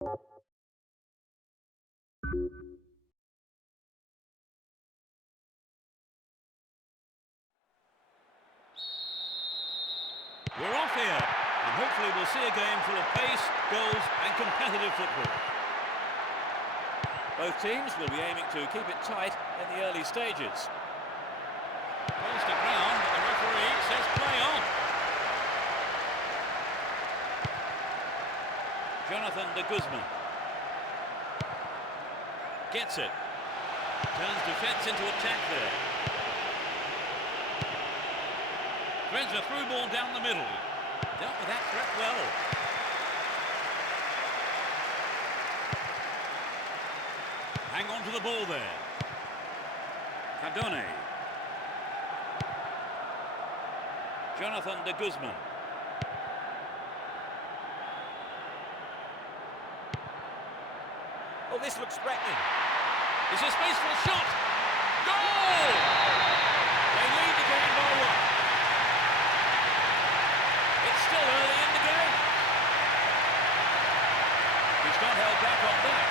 We're off here, and hopefully we'll see a game full of pace, goals and competitive football. Both teams will be aiming to keep it tight in the early stages. Close to ground, but the referee says play on. Jonathan de Guzman gets it. Turns defence into attack there. Threads a through ball down the middle. Dealt with that threat well. Hang on to the ball there. Cardone. Jonathan de Guzman. Oh, this looks threatening. Is there space for a shot? Goal! They lead the game by one. It's still early in the game. He's not held back on that.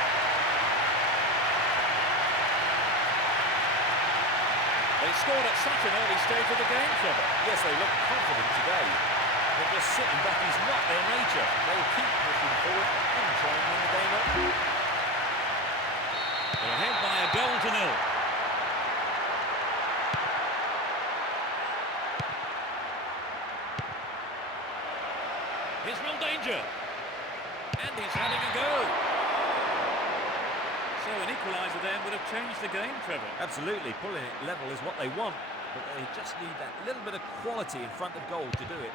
They scored at such an early stage of the game, Trevor. Yes, they look confident today. They're just sitting back is not their nature. They'll keep pushing forward and try and win the game up. They're ahead by a goal to nil. Here's real danger. And he's having a go. So an equaliser then would have changed the game, Trevor. Absolutely, pulling it level is what they want, but they just need that little bit of quality in front of goal to do it.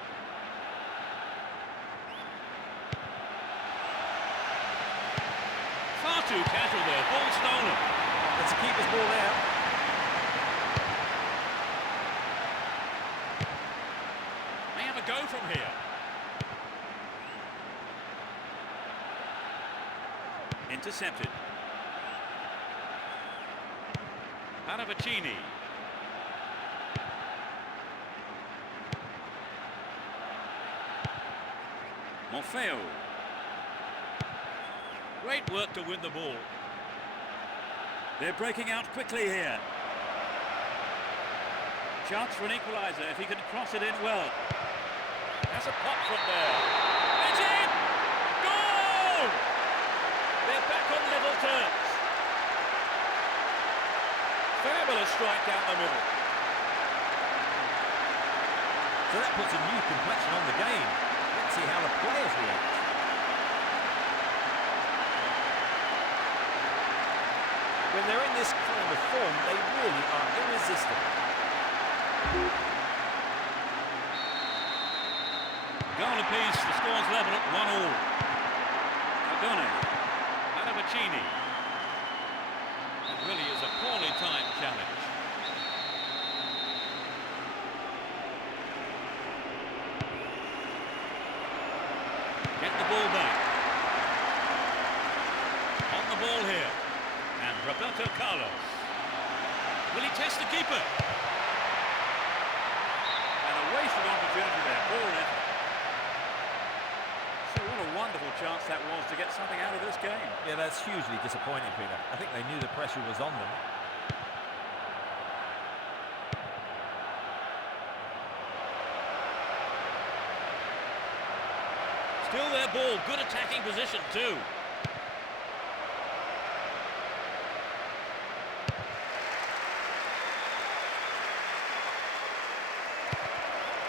Far too casual there, ball stolen. It's a keeper's ball now. May have a go from here. Intercepted. Paravicini. Morfeo. Great work to win the ball. They're breaking out quickly here. Chance for an equaliser if he can cross it in well. Has a pop from there. It's in! Goal! They're back on level terms. Fabulous strike down the middle. So that puts a new complexion on the game. Let's see how the players react. When they're in this kind of form, they really are irresistible. Goal apiece, the score's level at 1-1. Cardone. Paravicini. It really is a poorly timed challenge. Get the ball back. On the ball here. And Roberto Carlos. Will he test the keeper? And a wasted opportunity there. Poor effort. So what a wonderful chance that was to get something out of this game. Yeah, that's hugely disappointing, Peter. I think they knew the pressure was on them. Still their ball. Good attacking position too.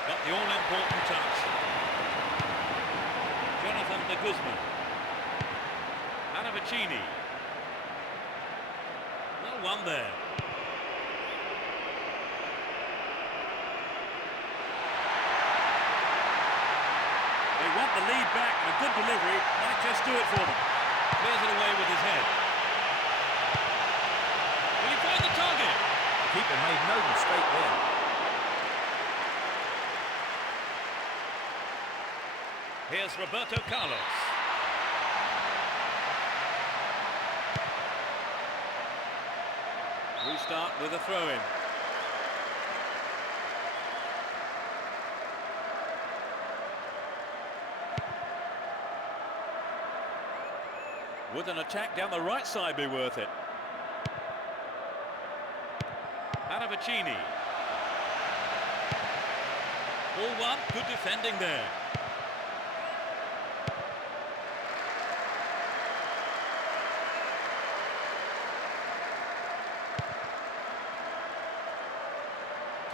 Got the all-important touch. Jonathan de Guzman. Paravicini. Well won there. They want the lead back, and a good delivery might just do it for them. Clears it away with his head. Will he find the target? The keeper made no mistake there. Here's Roberto Carlos. Restart with a throw-in. Would an attack down the right side be worth it? Paravicini. All one, good defending there.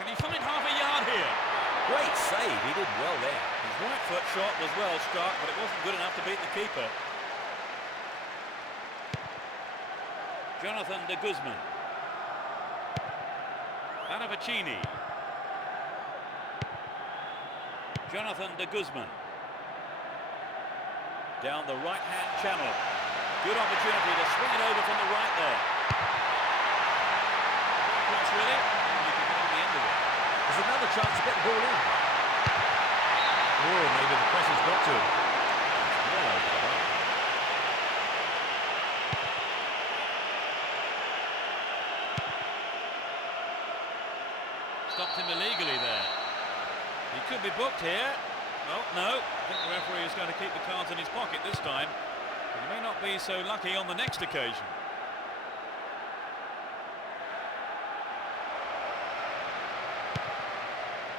Can he find half a yard here? Great save, he did well there. His right foot shot was well struck, but it wasn't good enough to beat the keeper. Jonathan de Guzman. Paravicini. Jonathan de Guzman. Down the right-hand channel. Good opportunity to swing it over from the right there. Cross really. He could get to the end of it. There's another chance to get the ball in. Oh, maybe the press has got to him. Well over the line. Stopped him illegally there. He could be booked here. Well, no. I think the referee is going to keep the cards in his pocket this time. But he may not be so lucky on the next occasion.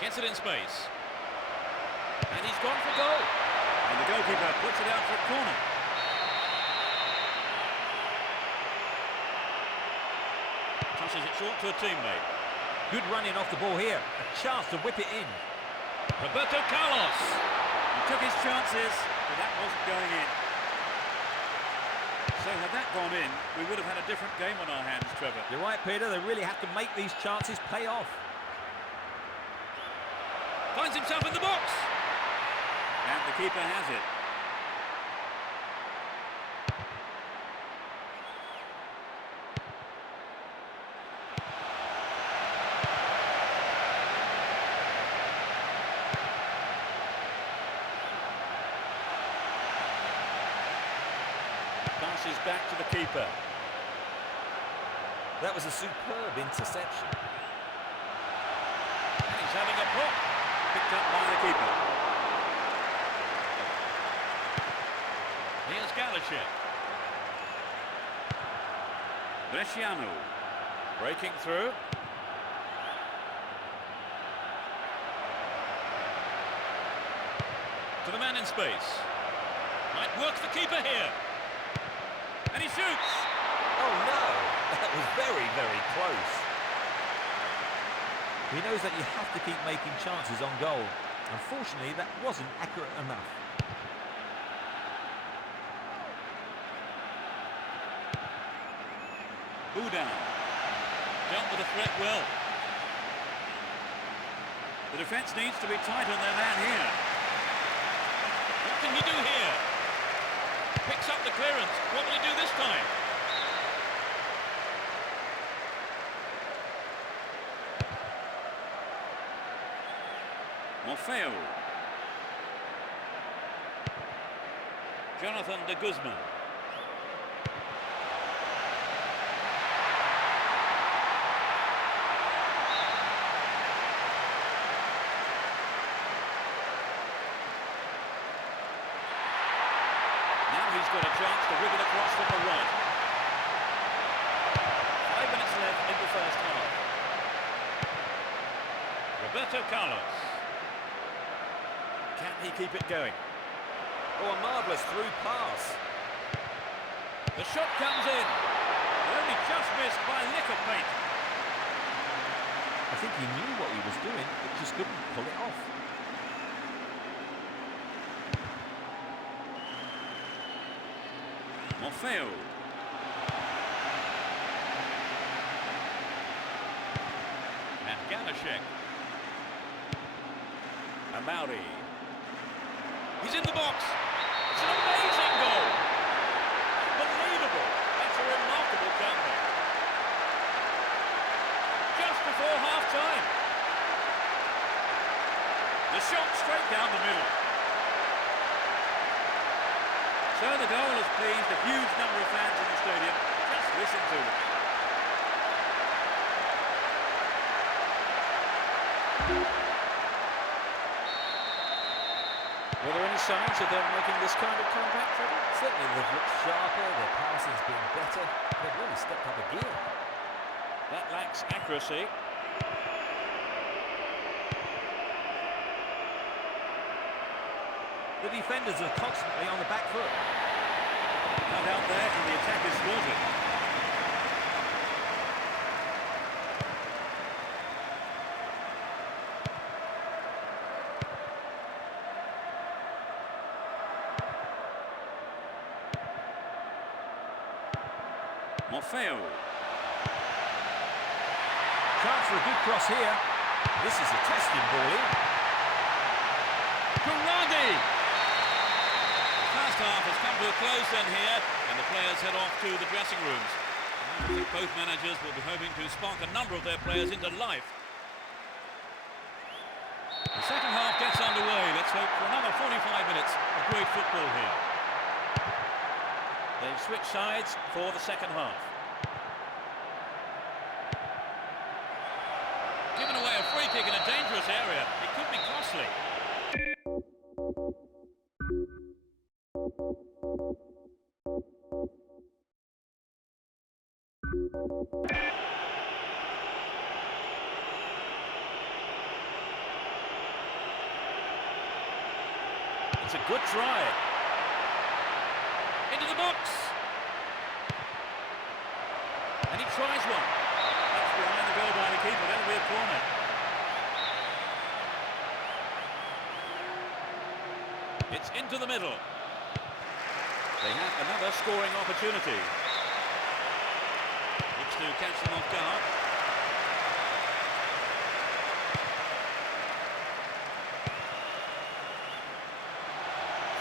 Gets it in space. And he's gone for goal. And the goalkeeper puts it out for a corner. Tosses it short to a teammate. Good running off the ball here. A chance to whip it in. Roberto Carlos. He took his chances, but that wasn't going in. So had that gone in, we would have had a different game on our hands, Trevor. You're right, Peter. They really have to make these chances pay off. Finds himself in the box. And the keeper has it. Passes back to the keeper. That was a superb interception. And he's having a pop. Picked up by the keeper. Here's Galashek. Bresciano. Breaking through. To the man in space. Might work the keeper here. And he shoots! Oh no, that was very, very close. He knows that you have to keep making chances on goal. Unfortunately, that wasn't accurate enough. Boudin. Dealt with the threat well. The defence needs to be tight on their man here. What can he do here? Picks up the clearance. What will he do this time? Morfeo. Jonathan de Guzman. He's got a chance to whip it across from the right. 5 minutes left in the first half. Roberto Carlos. Can he keep it going? Oh, a marvellous through pass. The shot comes in. But only just missed by a lick of paint. I think he knew what he was doing, but just couldn't pull it off. Morfeo. And Galashek. Amauri. He's in the box. It's an amazing goal. Unbelievable. That's a remarkable comeback. Just before half-time. The shot straight down the middle. So the goal has pleased a huge number of fans in the stadium. Just listen to them. Were there any signs of them making this kind of comeback, Trevor? Certainly they've looked sharper, their passing's been better. They've really stepped up a gear. That lacks accuracy. The defenders are constantly on the back foot. Cut out there and the attack is thwarted. Morfeo. Chance for a good cross here. This is a testing ball in. Karadi! The first half has come to a close then here, and the players head off to the dressing rooms. I think both managers will be hoping to spark a number of their players into life. The second half gets underway. Let's hope for another 45 minutes of great football here. They've switched sides for the second half. Given away a free kick in a dangerous area. It could be costly. It's a good try. Into the box. And he tries one. That's behind the goal by the keeper. That'll be a corner. It's into the middle. They have another scoring opportunity. Looks to catch them off guard.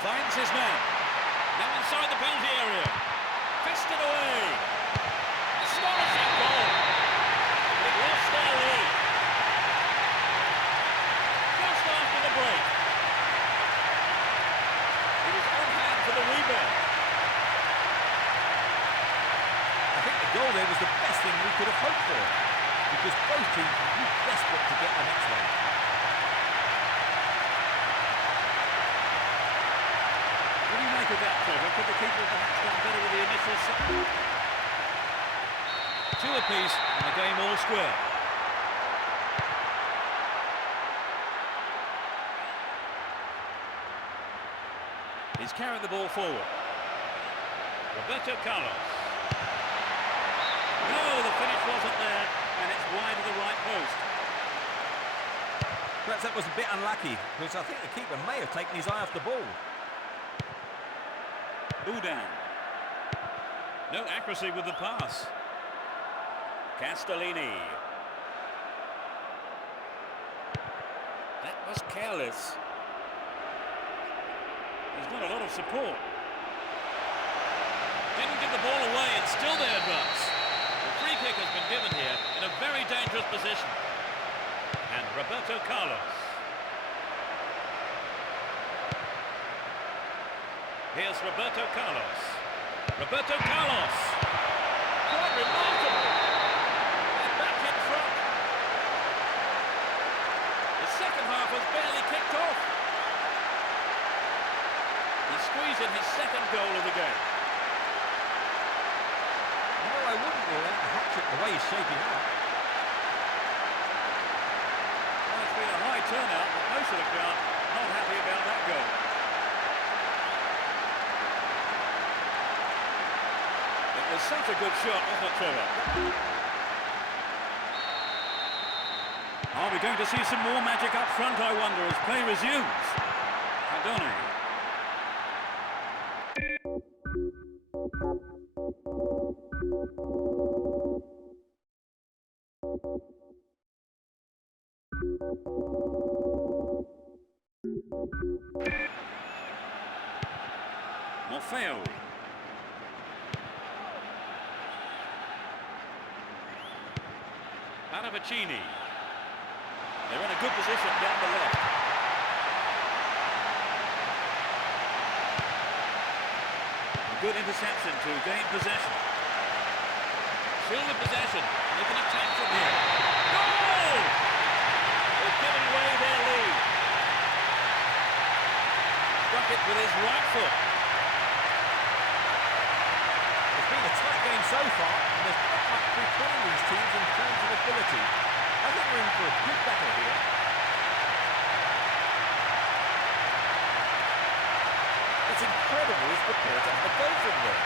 Finds his man. Now inside the penalty area. Fisted away. Astonishing goal. It lost their lead. Just after the break. He was on hand for the rebound. I think the goal there was the best thing we could have hoped for, because both teams were desperate to get the next one. What do you make of that, Trevor? Could the keeper perhaps done better with the initial set? Two apiece and the game all square. He's carried the ball forward. Roberto Carlos. No, the finish wasn't there, and it's wide of the right post. Perhaps that was a bit unlucky, because I think the keeper may have taken his eye off the ball. Udan. No accuracy with the pass. Castellini. That was careless. He's got a lot of support. Didn't give the ball away and still they advance. The free kick has been given here in a very dangerous position. And Roberto Carlos. Here's Roberto Carlos. Roberto Carlos. Quite remarkable. They're back in front. The second half was barely kicked off. He squeezed in his second goal of the game. No, I wouldn't rule out a hat-trick the way he's shaping up. Well, it's been a high turnout, but most of the crowd not happy about that goal. It was such a good shot, wasn't it, Trevor? Are we going to see some more magic up front, I wonder, as play resumes? Cardone. Morfeo. Paravicini. They're in a good position down the left. A good interception to gain possession. Still the possession. They can attack from here. Goal! They've given away their lead. with his right foot. It's been a tight game so far, and there's not much between these teams in terms of ability. I think we're in for a good battle here. It's incredible he's prepared to have a go from there.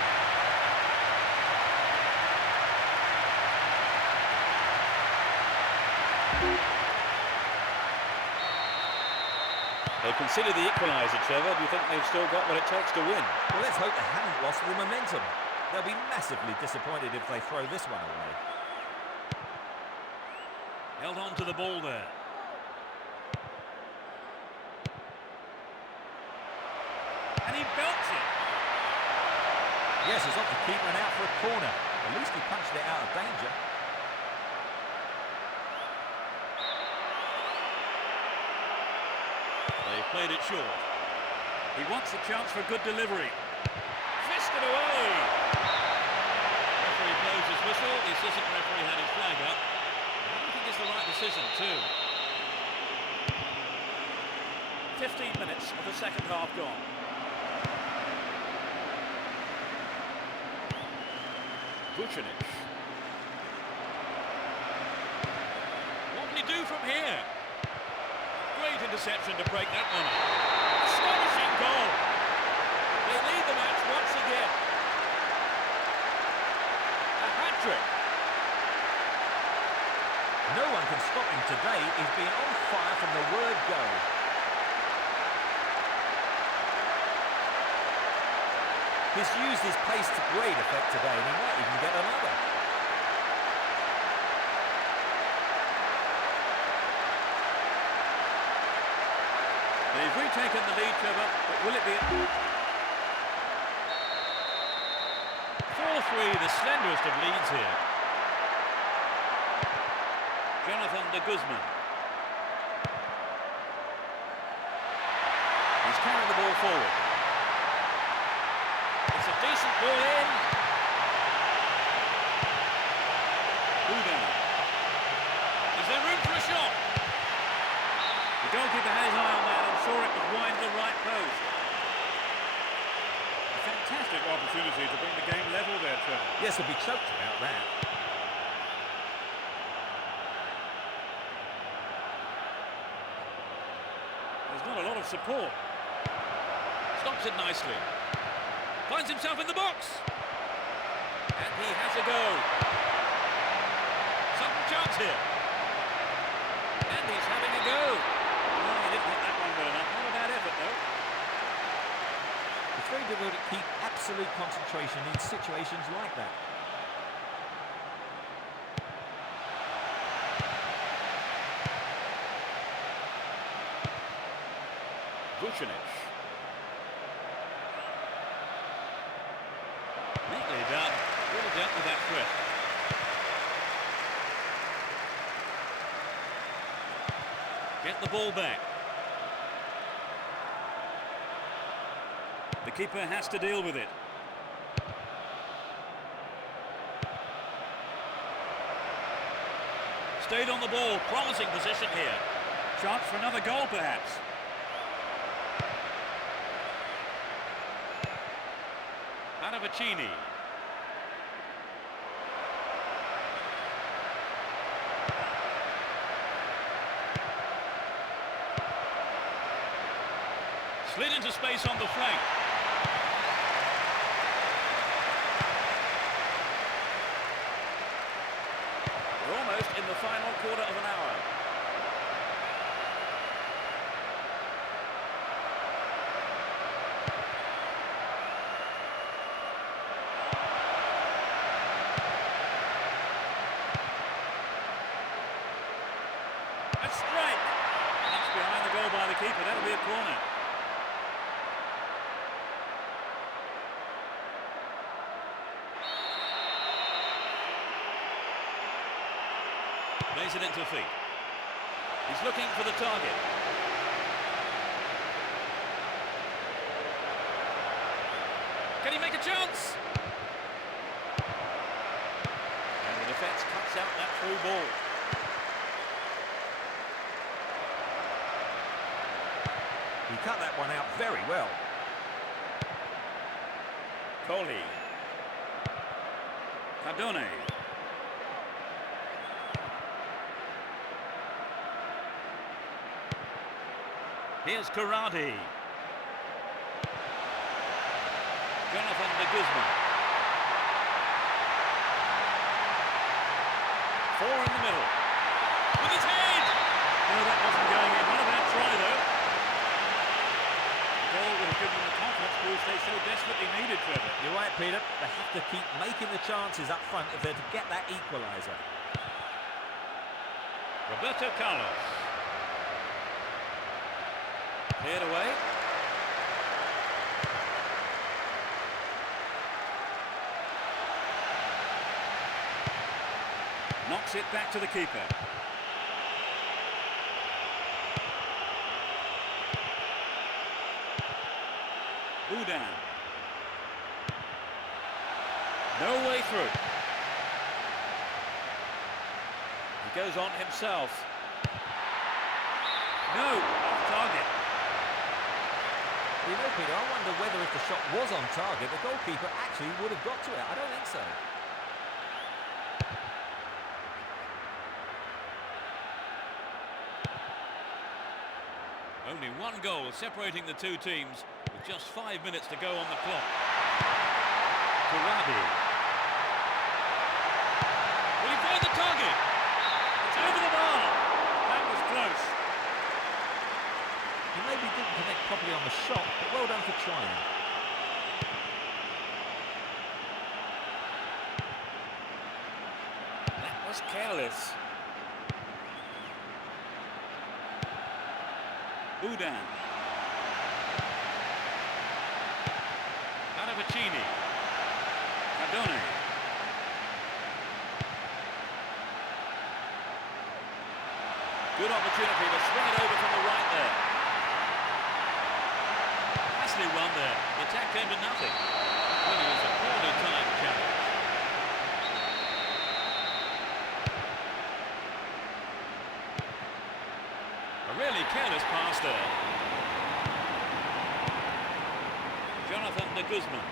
They consider the equaliser, Trevor. Do you think they've still got what it takes to win? Well, let's hope they haven't lost the momentum. They'll be massively disappointed if they throw this one away. Held on to the ball there. And he belts it. Yes, it's off the keeper and out for a corner. At least he punched it out of danger. They've played it short. He wants a chance for a good delivery. Fisted away. Referee blows his whistle. The assistant referee had his flag up. I don't think it's the right decision too. 15 minutes of the second half gone. Vucinic. What can he do from here? Great interception to break that one up. Astonishing goal. They lead the match once again. A hat-trick. No one can stop him today. He's been on fire from the word go. He's used his pace to great effect today, and he might even get another. They've retaken the lead, Trevor, but will it be... 4-3, the slenderest of leads here. Jonathan de Guzman. He's carrying the ball forward. It's a decent ball in. Uda. Is there room for a shot? The goalkeeper had his eye on that and saw it was wide to the right post. A fantastic opportunity to bring the game level there, Trevor. Yes, they'll be choked about that. There's not a lot of support. Stops it nicely. Finds himself in the box. And he has a go. Some chance here. And he's having a go. Oh, he didn't hit that one well enough. Not a bad effort, though. It's very difficult to keep absolute concentration in situations like that. Vucinic. Neatly done. Well dealt with that threat. Get the ball back. The keeper has to deal with it. Stayed on the ball. Promising position here. Chance for another goal, perhaps. Paravicini. Slid into space on the flank. We're almost in the final quarter of an hour. A strike. That's behind the goal by the keeper. That'll be a corner. Plays it into feet. He's looking for the target. Can he make a chance? And the defence cuts out that through ball. He cut that one out very well. Coley. Cardone. Here's Karate. Jonathan de Guzman. 4 in the middle. With his head! No, that wasn't going in. What a bad try, though. The goal would have given them the confidence boost they so desperately needed, Trevor. You're right, Peter. They have to keep making the chances up front if they're to get that equaliser. Roberto Carlos. Cleared away. Knocks it back to the keeper. Udan. No way through. He goes on himself. No, off target. You know, Peter, I wonder whether if the shot was on target, the goalkeeper actually would have got to it. I don't think so. Only one goal separating the two teams with just 5 minutes to go on the clock. Karabi. Will he find the target? It's over the bar. That was close. He maybe didn't connect properly on the shot, but well done for trying. That was careless. Udan. Paravicini. Cardone. Good opportunity to swing it over from the right there. Nicely run there. The attack came to nothing. Well, it was a poorly timed challenge. A really careless pass there. Jonathan de Guzman.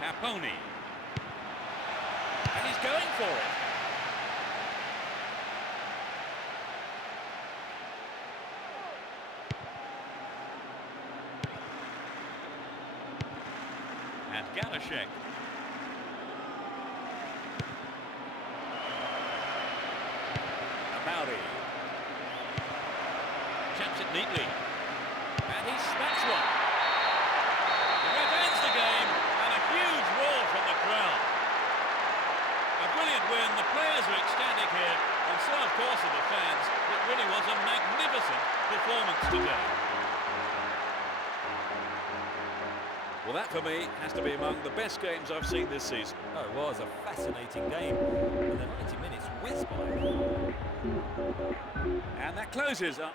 Napoli. And he's going for it. And Galashek. Mauri. Taps it neatly. And he smacks one. The ref ends the game, and a huge roar from the crowd. A brilliant win. The players are ecstatic here, and so of course are the fans. It really was a magnificent performance today. Well, that for me has to be among the best games I've seen this season. Oh, it was a fascinating game, and the 90 minutes whizzed by. And that closes up